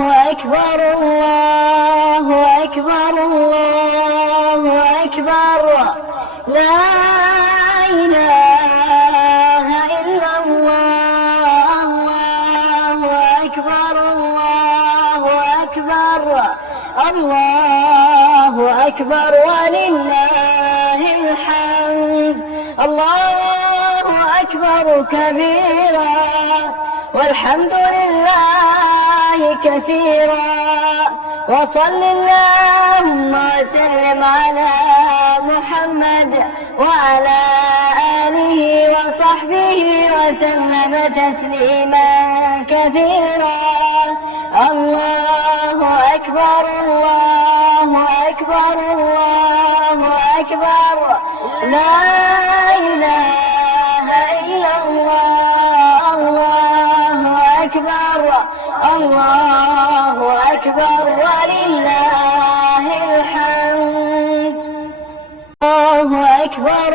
أكبر الله أكبر الله أكبر لا إله إلا الله الله أكبر الله أكبر الله أكبر ولله الحمد الله أكبر كبيرا والحمد لله كثيرا وصل اللهم وسلم على محمد وعلى آله وصحبه وسلم تسليما كثيرا الله أكبر الله أكبر الله أكبر لا إله إلا الله الله أكبر الله أكبر ولله الحمد الله أكبر